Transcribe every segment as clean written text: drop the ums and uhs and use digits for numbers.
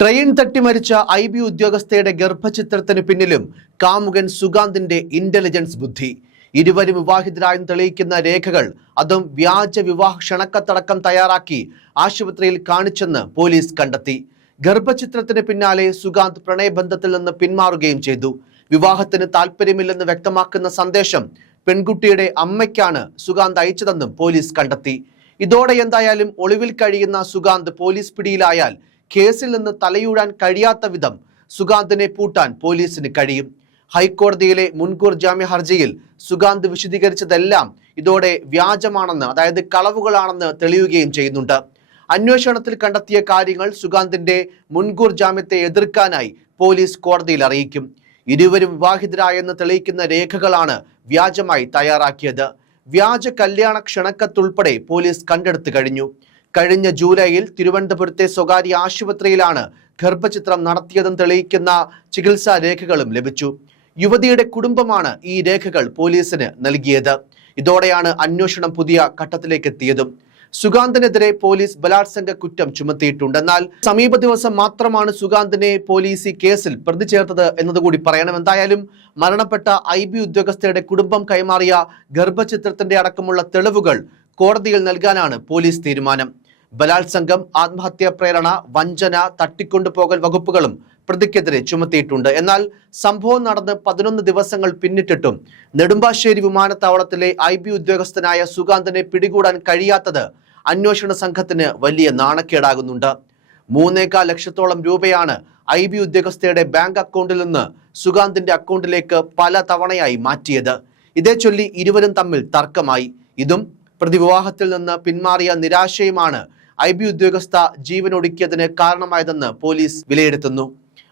Train തട്ടി മരിച്ച IB ഉദ്യോഗസ്ഥയുടെ ഗർഭചിത്രത്തിന് പിന്നിലും കാമുകൻ സുഗാന്തിന്റെ ഇന്റലിജൻസ് ബുദ്ധി. ഇരുവരും വിവാഹിതരായെന്ന് തെളിയിക്കുന്ന രേഖകൾ, അതും വ്യാജ വിവാഹ ക്ഷണക്കത്തടക്കം തയ്യാറാക്കി ആശുപത്രിയിൽ കാണിച്ചെന്ന് പോലീസ് കണ്ടെത്തി. ഗർഭചിത്രത്തിന് പിന്നാലെ സുഗാന്ത് പ്രണയബന്ധത്തിൽ നിന്ന് പിന്മാറുകയും ചെയ്തു. വിവാഹത്തിന് താല്പര്യമില്ലെന്ന് വ്യക്തമാക്കുന്ന സന്ദേശം പെൺകുട്ടിയുടെ അമ്മയ്ക്കാണ് സുഗാന്ത് അയച്ചതെന്നും പോലീസ് കണ്ടെത്തി. ഇതോടെ എന്തായാലും ഒളിവിൽ കഴിയുന്ന സുഗാന്ത് പോലീസ് പിടിയിലായാൽ കേസിൽ നിന്ന് തലയൂഴാൻ കഴിയാത്ത വിധം സുഗാന്തിനെ പൂട്ടാൻ പോലീസിന് കഴിയും. ഹൈക്കോടതിയിലെ മുൻകൂർ ജാമ്യ ഹർജിയിൽ സുഗാന്ത് വിശദീകരിച്ചതെല്ലാം ഇതോടെ വ്യാജമാണെന്ന്, അതായത് കളവുകളാണെന്ന് തെളിയുകയും ചെയ്യുന്നുണ്ട്. അന്വേഷണത്തിൽ കണ്ടെത്തിയ കാര്യങ്ങൾ സുഗാന്തിന്റെ മുൻകൂർ ജാമ്യത്തെ എതിർക്കാനായി പോലീസ് കോടതിയിൽ അറിയിക്കും. ഇരുവരും വിവാഹിതരായെന്ന് തെളിയിക്കുന്ന രേഖകളാണ് വ്യാജമായി തയ്യാറാക്കിയത്. വ്യാജ കല്യാണ ക്ഷണക്കത്തുൾപ്പെടെ പോലീസ് കണ്ടെടുത്തു കഴിഞ്ഞു. കഴിഞ്ഞ ജൂലൈയിൽ തിരുവനന്തപുരത്തെ സ്വകാര്യ ആശുപത്രിയിലാണ് ഗർഭചിത്രം നടത്തിയതെന്ന് തെളിയിക്കുന്ന ചികിത്സാ രേഖകളും ലഭിച്ചു. യുവതിയുടെ കുടുംബമാണ് ഈ രേഖകൾ പോലീസിന് നൽകിയത്. ഇതോടെയാണ് അന്വേഷണം പുതിയ ഘട്ടത്തിലേക്ക് എത്തിയതും. സുഗാന്തിനെതിരെ പോലീസ് ബലാത്സംഗ കുറ്റം ചുമത്തിയിട്ടുണ്ട്. എന്നാൽ സമീപ ദിവസം മാത്രമാണ് സുഗാന്തിനെ പോലീസ് ഈ കേസിൽ പ്രതി ചേർത്തത് എന്നതുകൂടി പറയണം. എന്തായാലും മരണപ്പെട്ട IB ഉദ്യോഗസ്ഥയുടെ കുടുംബം കൈമാറിയ ഗർഭചിത്രത്തിന്റെ അടക്കമുള്ള തെളിവുകൾ കോടതിയിൽ നൽകാനാണ് പോലീസ് തീരുമാനം. ബലാത്സംഗം, ആത്മഹത്യാ പ്രേരണ, വഞ്ചന, തട്ടിക്കൊണ്ടുപോകൽ വകുപ്പുകളും പ്രതിക്കെതിരെ ചുമത്തിയിട്ടുണ്ട്. എന്നാൽ സംഭവം നടന്ന് 11 ദിവസങ്ങൾ പിന്നിട്ടിട്ടും നെടുമ്പാശ്ശേരി വിമാനത്താവളത്തിലെ IB ഉദ്യോഗസ്ഥനായ സുഗാന്തിനെ പിടികൂടാൻ കഴിയാത്തത് അന്വേഷണ സംഘത്തിന് വലിയ നാണക്കേടാകുന്നുണ്ട്. 3.25 ലക്ഷത്തോളം രൂപയാണ് IB ഉദ്യോഗസ്ഥയുടെ ബാങ്ക് അക്കൗണ്ടിൽ നിന്ന് സുഗാന്തിന്റെ അക്കൗണ്ടിലേക്ക് പല തവണയായി മാറ്റിയത്. ഇതേ ചൊല്ലി ഇരുവരും തമ്മിൽ തർക്കമായി. ഇതും പ്രതിവിവാഹത്തിൽ നിന്ന് പിന്മാറിയ നിരാശയുമാണ് IB ഉദ്യോഗസ്ഥ ജീവനൊടുക്കിയതിന് കാരണമായതെന്ന് പോലീസ് വിലയിരുത്തുന്നു.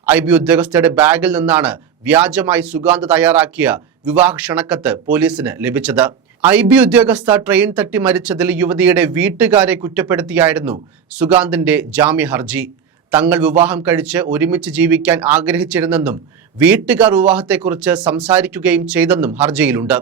IB ഉദ്യോഗസ്ഥയുടെ ബാഗിൽ നിന്നാണ് വ്യാജമായി സുഗാന്ത് തയ്യാറാക്കിയ വിവാഹ ക്ഷണക്കത്ത് പോലീസിന് ലഭിച്ചത്. IB ഉദ്യോഗസ്ഥ ട്രെയിൻ തട്ടി മരിച്ചതിൽ യുവതിയുടെ വീട്ടുകാരെ കുറ്റപ്പെടുത്തിയായിരുന്നു സുഗാന്തിന്റെ ജാമ്യ ഹർജി. തങ്ങൾ വിവാഹം കഴിച്ച് ഒരുമിച്ച് ജീവിക്കാൻ ആഗ്രഹിച്ചിരുന്നെന്നും വീട്ടുകാർ വിവാഹത്തെക്കുറിച്ച് സംസാരിക്കുകയും ചെയ്തെന്നും ഹർജിയിലുണ്ട്.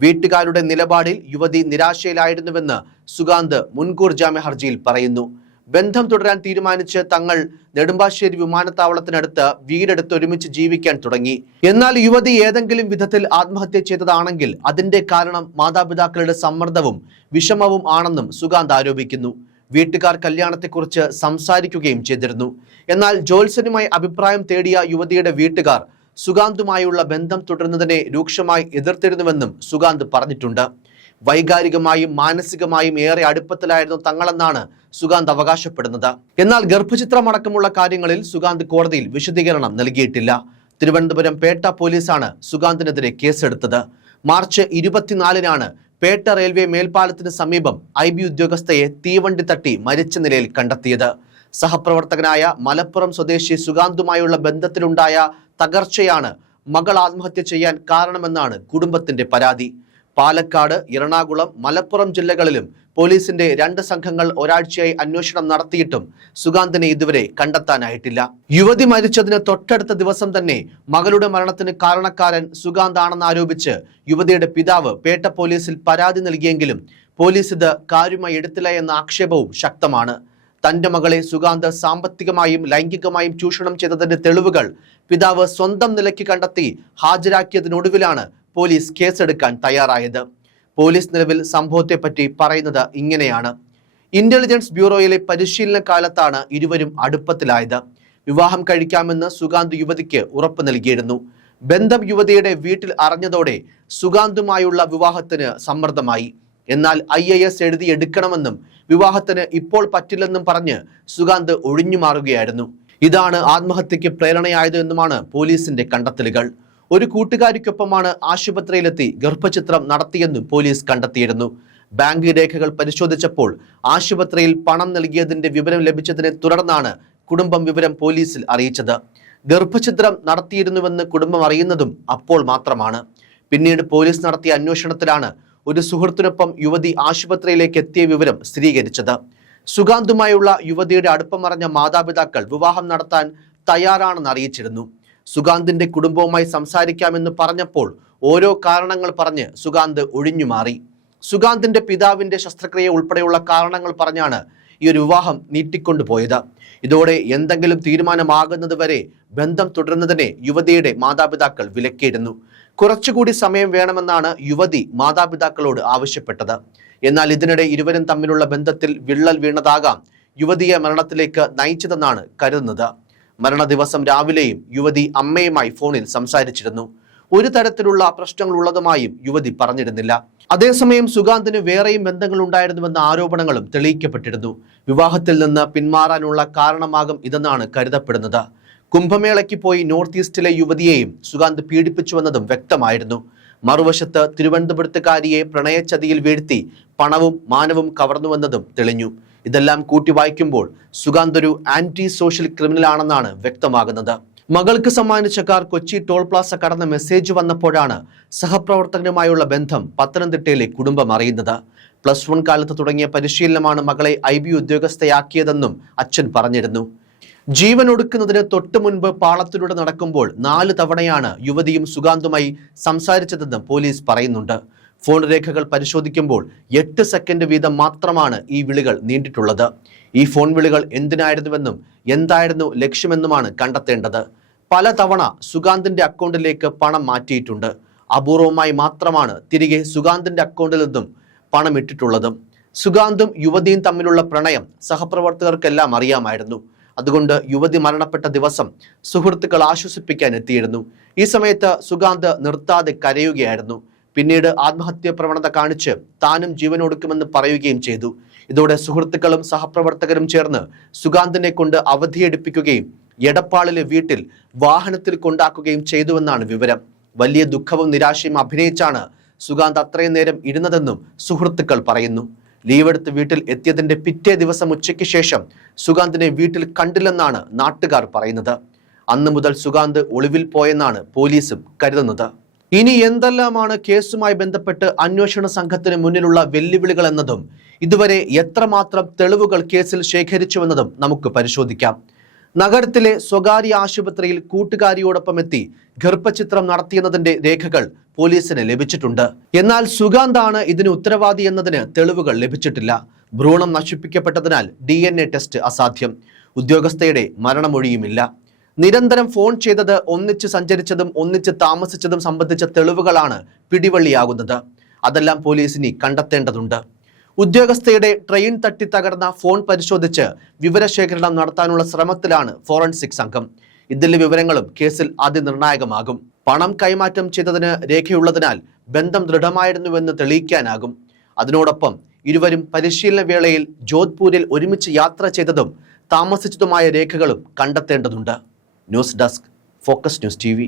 വീട്ടുകാരുടെ നിലപാടിൽ യുവതി നിരാശയിലായിരുന്നുവെന്ന് സുഗാന്ത് മുൻകൂർ ജാമ്യ ഹർജിയിൽ പറയുന്നു. ബന്ധം തുടരാൻ തീരുമാനിച്ച് തങ്ങൾ നെടുമ്പാശ്ശേരി വിമാനത്താവളത്തിനടുത്ത് വീടെടുത്ത് ഒരുമിച്ച് ജീവിക്കാൻ തുടങ്ങി. എന്നാൽ യുവതി ഏതെങ്കിലും വിധത്തിൽ ആത്മഹത്യ ചെയ്തതാണെങ്കിൽ അതിന്റെ കാരണം മാതാപിതാക്കളുടെ സമ്മർദ്ദവും വിഷമവും ആണെന്നും സുഗാന്ത് ആരോപിക്കുന്നു. വീട്ടുകാർ കല്യാണത്തെക്കുറിച്ച് സംസാരിക്കുകയും ചെയ്തിരുന്നു. എന്നാൽ ജോത്സ്യനുമായി അഭിപ്രായം തേടിയ യുവതിയുടെ വീട്ടുകാർ സുഗാന്തുമായുള്ള ബന്ധം തുടരുന്നതിനെ രൂക്ഷമായി എതിർത്തിരുന്നുവെന്നും സുഗാന്ത് പറഞ്ഞിട്ടുണ്ട്. വൈകാരികമായും മാനസികമായും ഏറെ അടുപ്പത്തിലായിരുന്നു തങ്ങളെന്നാണ് സുഗാന്ത് അവകാശപ്പെടുന്നത്. എന്നാൽ ഗർഭചിത്രമടക്കമുള്ള കാര്യങ്ങളിൽ സുഗാന്ത് കോടതിയിൽ വിശദീകരണം നൽകിയിട്ടില്ല. തിരുവനന്തപുരം പേട്ട പോലീസാണ് സുഗാന്തിനെതിരെ കേസെടുത്തത്. മാർച്ച് 24-നാണ് പേട്ട റെയിൽവേ മേൽപ്പാലത്തിന് സമീപം IB ഉദ്യോഗസ്ഥയെ തീവണ്ടി തട്ടി മരിച്ച നിലയിൽ കണ്ടെത്തിയത്. സഹപ്രവർത്തകനായ മലപ്പുറം സ്വദേശി സുഗാന്തുമായുള്ള ബന്ധത്തിലുണ്ടായ തകർച്ചയാണ് മകൾ ആത്മഹത്യ ചെയ്യാൻ കാരണമെന്നാണ് കുടുംബത്തിന്റെ പരാതി. പാലക്കാട്, എറണാകുളം, മലപ്പുറം ജില്ലകളിലും പോലീസിന്റെ 2 സംഘങ്ങൾ ഒരാഴ്ചയായി അന്വേഷണം നടത്തിയിട്ടും സുഗാന്തിനെ ഇതുവരെ കണ്ടെത്താനായിട്ടില്ല. യുവതി മരിച്ചതിന് തൊട്ടടുത്ത ദിവസം തന്നെ മകളുടെ മരണത്തിന് കാരണക്കാരൻ സുഗാന്ത് ആണെന്ന് ആരോപിച്ച് യുവതിയുടെ പിതാവ് പേട്ട പോലീസിൽ പരാതി നൽകിയെങ്കിലും പോലീസ് ഇത് കാര്യമായി എടുത്തില്ല എന്ന ആക്ഷേപവും ശക്തമാണ്. തന്റെ മകളെ സുഗാന്ത് സാമ്പത്തികമായും ലൈംഗികമായും ചൂഷണം ചെയ്തതിന്റെ തെളിവുകൾ പിതാവ് സ്വന്തം നിലയ്ക്ക് കണ്ടെത്തി ഹാജരാക്കിയതിനൊടുവിലാണ് പോലീസ് കേസെടുക്കാൻ തയ്യാറായത്. പോലീസ് നിലവിൽ സംഭവത്തെപ്പറ്റി പറയുന്നത് ഇങ്ങനെയാണ്. ഇന്റലിജൻസ് ബ്യൂറോയിലെ പരിശീലന കാലത്താണ് ഇരുവരും അടുപ്പത്തിലായത്. വിവാഹം കഴിക്കാമെന്ന് സുഗാന്ത് യുവതിക്ക് ഉറപ്പ് നൽകിയിരുന്നു. ബന്ധം യുവതിയുടെ വീട്ടിൽ അറിഞ്ഞതോടെ സുഗാന്തുമായുള്ള വിവാഹത്തിന് സമ്മർദ്ദമായി. എന്നാൽ IAS എഴുതി എടുക്കണമെന്നും വിവാഹത്തിന് ഇപ്പോൾ പറ്റില്ലെന്നും പറഞ്ഞ് സുഗാന്ത് ഒഴിഞ്ഞു മാറുകയായിരുന്നു. ഇതാണ് ആത്മഹത്യക്ക് പ്രേരണയായത് എന്നുമാണ് പോലീസിന്റെ കണ്ടെത്തലുകൾ. ഒരു കൂട്ടുകാരിക്കൊപ്പമാണ് ആശുപത്രിയിലെത്തി ഗർഭചിത്രം നടത്തിയെന്നും പോലീസ് കണ്ടെത്തിയിരുന്നു. ബാങ്ക് രേഖകൾ പരിശോധിച്ചപ്പോൾ ആശുപത്രിയിൽ പണം നൽകിയതിന്റെ വിവരം ലഭിച്ചതിനെ തുടർന്നാണ് കുടുംബം വിവരം പോലീസിൽ അറിയിച്ചത്. ഗർഭചിത്രം നടത്തിയിരുന്നുവെന്ന് കുടുംബം അറിയുന്നതും അപ്പോൾ മാത്രമാണ്. പിന്നീട് പോലീസ് നടത്തിയ അന്വേഷണത്തിലാണ് ഒരു സുഹൃത്തിനൊപ്പം യുവതി ആശുപത്രിയിലേക്ക് എത്തിയ വിവരം സ്ഥിരീകരിച്ചത്. സുഗാന്തുമായുള്ള യുവതിയുടെ അടുപ്പമറിഞ്ഞ മാതാപിതാക്കൾ വിവാഹം നടത്താൻ തയ്യാറാണെന്ന് അറിയിച്ചിരുന്നു. സുഗാന്തിന്റെ കുടുംബവുമായി സംസാരിക്കാമെന്ന് പറഞ്ഞപ്പോൾ ഓരോ കാരണങ്ങൾ പറഞ്ഞ് സുഗാന്ത് ഒഴിഞ്ഞുമാറി. സുഗാന്തിന്റെ പിതാവിന്റെ ശസ്ത്രക്രിയ ഉൾപ്പെടെയുള്ള കാരണങ്ങൾ പറഞ്ഞാണ് ഈ ഒരു വിവാഹം നീട്ടിക്കൊണ്ടുപോയത്. ഇതോടെ എന്തെങ്കിലും തീരുമാനമാകുന്നത് വരെ ബന്ധം തുടരുന്നതിനെ യുവതിയുടെ മാതാപിതാക്കൾ വിലക്കിയിരുന്നു. കുറച്ചുകൂടി സമയം വേണമെന്നാണ് യുവതി മാതാപിതാക്കളോട് ആവശ്യപ്പെട്ടത്. എന്നാൽ ഇതിനിടെ ഇരുവരും തമ്മിലുള്ള ബന്ധത്തിൽ വിള്ളൽ വീണതാകാം യുവതിയെ മരണത്തിലേക്ക് നയിച്ചതെന്നാണ് കരുതുന്നത്. മരണ ദിവസം രാവിലെയും യുവതി അമ്മയുമായി ഫോണിൽ സംസാരിച്ചിരുന്നു. ഒരു തരത്തിലുള്ള പ്രശ്നങ്ങൾ ഉള്ളതുമായും യുവതി പറഞ്ഞിരുന്നില്ല. അതേസമയം സുഗാന്തിന് വേറെയും ബന്ധങ്ങൾ ഉണ്ടായിരുന്നുവെന്ന ആരോപണങ്ങളും തെളിയിക്കപ്പെട്ടിരുന്നു. വിവാഹത്തിൽ നിന്ന് പിന്മാറാനുള്ള കാരണമാകും ഇതെന്നാണ് കരുതപ്പെടുന്നത്. കുംഭമേളയ്ക്ക് പോയി നോർത്ത് ഈസ്റ്റിലെ യുവതിയെയും സുഗാന്ത് പീഡിപ്പിച്ചുവെന്നതും വ്യക്തമായിരുന്നു. മറുവശത്ത് തിരുവനന്തപുരത്തുകാരിയെ പ്രണയച്ചതിയിൽ വീഴ്ത്തി പണവും മാനവും കവർന്നുവെന്നതും തെളിഞ്ഞു. ഇതെല്ലാം കൂട്ടി വായിക്കുമ്പോൾ സുഗാന്ത് ഒരു ആന്റി സോഷ്യൽ ക്രിമിനൽ ആണെന്നാണ് വ്യക്തമാകുന്നത്. മകൾക്ക് സമ്മാനിച്ച കാർ കൊച്ചി ടോൾ പ്ലാസ കടന്ന മെസ്സേജ് വന്നപ്പോഴാണ് സഹപ്രവർത്തകനുമായുള്ള ബന്ധം പത്തനംതിട്ടയിലെ കുടുംബം അറിയുന്നത്. +1 കാലത്ത് തുടങ്ങിയ പരിശീലനമാണ് മകളെ IB ഉദ്യോഗസ്ഥയാക്കിയതെന്നും അച്ഛൻ പറഞ്ഞിരുന്നു. ജീവൻ ഒടുക്കുന്നതിന് തൊട്ടു മുൻപ് പാളത്തിലൂടെ നടക്കുമ്പോൾ 4 തവണയാണ് യുവതിയും സുഗാന്തുമായി സംസാരിച്ചതെന്നും പോലീസ് പറയുന്നുണ്ട്. ഫോൺ രേഖകൾ പരിശോധിക്കുമ്പോൾ 8 സെക്കൻഡ് വീതം മാത്രമാണ് ഈ വിളികൾ നീണ്ടിട്ടുള്ളത്. ഈ ഫോൺ വിളികൾ എന്തിനായിരുന്നുവെന്നും എന്തായിരുന്നു ലക്ഷ്യമെന്നുമാണ് കണ്ടെത്തേണ്ടത്. പലതവണ സുഗാന്തിന്റെ അക്കൗണ്ടിലേക്ക് പണം മാറ്റിയിട്ടുണ്ട്. അപൂർവമായി മാത്രമാണ് തിരികെ സുഗാന്തിന്റെ അക്കൗണ്ടിൽ നിന്നും പണം ഇട്ടിട്ടുള്ളതും. സുഗാന്തും യുവതിയും തമ്മിലുള്ള പ്രണയം സഹപ്രവർത്തകർക്കെല്ലാം അറിയാമായിരുന്നു. അതുകൊണ്ട് യുവതി മരണപ്പെട്ട ദിവസം സുഹൃത്തുക്കൾ ആശ്വസിപ്പിക്കാൻ എത്തിയിരുന്നു. ഈ സമയത്ത് സുഗാന്ത് നിർത്താതെ കരയുകയായിരുന്നു. പിന്നീട് ആത്മഹത്യാ പ്രവണത കാണിച്ച് താനും ജീവനൊടുക്കുമെന്ന് പറയുകയും ചെയ്തു. ഇതോടെ സുഹൃത്തുക്കളും സഹപ്രവർത്തകരും ചേർന്ന് സുഗാന്തിനെ കൊണ്ട് അവധിയെടുപ്പിക്കുകയും എടപ്പാളിലെ വീട്ടിൽ വാഹനത്തിൽ കൊണ്ടാക്കുകയും ചെയ്തുവെന്നാണ് വിവരം. വലിയ ദുഃഖവും നിരാശയും അഭിനയിച്ചാണ് സുഗാന്ത് അത്രയും നേരം ഇരുന്നതെന്നും സുഹൃത്തുക്കൾ പറയുന്നു. ലീവെടുത്ത് വീട്ടിൽ എത്തിയതിന്റെ പിറ്റേ ദിവസം ഉച്ചയ്ക്ക് ശേഷം സുഗാന്തിനെ വീട്ടിൽ കണ്ടില്ലെന്നാണ് നാട്ടുകാർ പറയുന്നത്. അന്നു മുതൽ സുഗാന്ത് ഒളിവിൽ പോയെന്നാണ് പോലീസും കരുതുന്നത്. ഇനി എന്തെല്ലാമാണ് കേസുമായി ബന്ധപ്പെട്ട് അന്വേഷണ സംഘത്തിന് മുന്നിലുള്ള വെല്ലുവിളികൾ എന്നതും ഇതുവരെ എത്രമാത്രം തെളിവുകൾ കേസിൽ ശേഖരിച്ചുവെന്നതും നമുക്ക് പരിശോധിക്കാം. നഗരത്തിലെ സ്വകാര്യ ആശുപത്രിയിൽ കൂട്ടുകാരിയോടൊപ്പം എത്തി ഗർഭചിത്രം നടത്തിയെന്നതിന്റെ രേഖകൾ പോലീസിന് ലഭിച്ചിട്ടുണ്ട്. എന്നാൽ സുഗാന്താണ് ഇതിന് ഉത്തരവാദി എന്നതിന് തെളിവുകൾ ലഭിച്ചിട്ടില്ല. ഭ്രൂണം നശിപ്പിക്കപ്പെട്ടതിനാൽ DNA ടെസ്റ്റ് അസാധ്യം. ഉദ്യോഗസ്ഥയുടെ മരണമൊഴിയുമില്ല. നിരന്തരം ഫോൺ ചെയ്തത്, ഒന്നിച്ച് സഞ്ചരിച്ചതും ഒന്നിച്ച് താമസിച്ചതും സംബന്ധിച്ച തെളിവുകളാണ് പിടിവള്ളിയാകുന്നത്. അതെല്ലാം പോലീസിന് കണ്ടെത്തേണ്ടതുണ്ട്. ഉദ്യോഗസ്ഥയുടെ ട്രെയിൻ തട്ടി തകർന്ന ഫോൺ പരിശോധിച്ച് വിവരശേഖരണം നടത്താനുള്ള ശ്രമത്തിലാണ് ഫോറൻസിക് സംഘം. ഇതിലെ വിവരങ്ങളും കേസിൽ അതിനിർണായകമാകും. പണം കൈമാറ്റം ചെയ്തതിന് രേഖയുള്ളതിനാൽ ബന്ധം ദൃഢമായിരുന്നുവെന്ന് തെളിയിക്കാനാകും. അതിനോടൊപ്പം ഇരുവരും പരിശീലന വേളയിൽ ജോധ്പൂരിൽ ഒരുമിച്ച് യാത്ര ചെയ്തതും താമസിച്ചതുമായ രേഖകളും കണ്ടെത്തേണ്ടതുണ്ട്. News desk, focus news TV.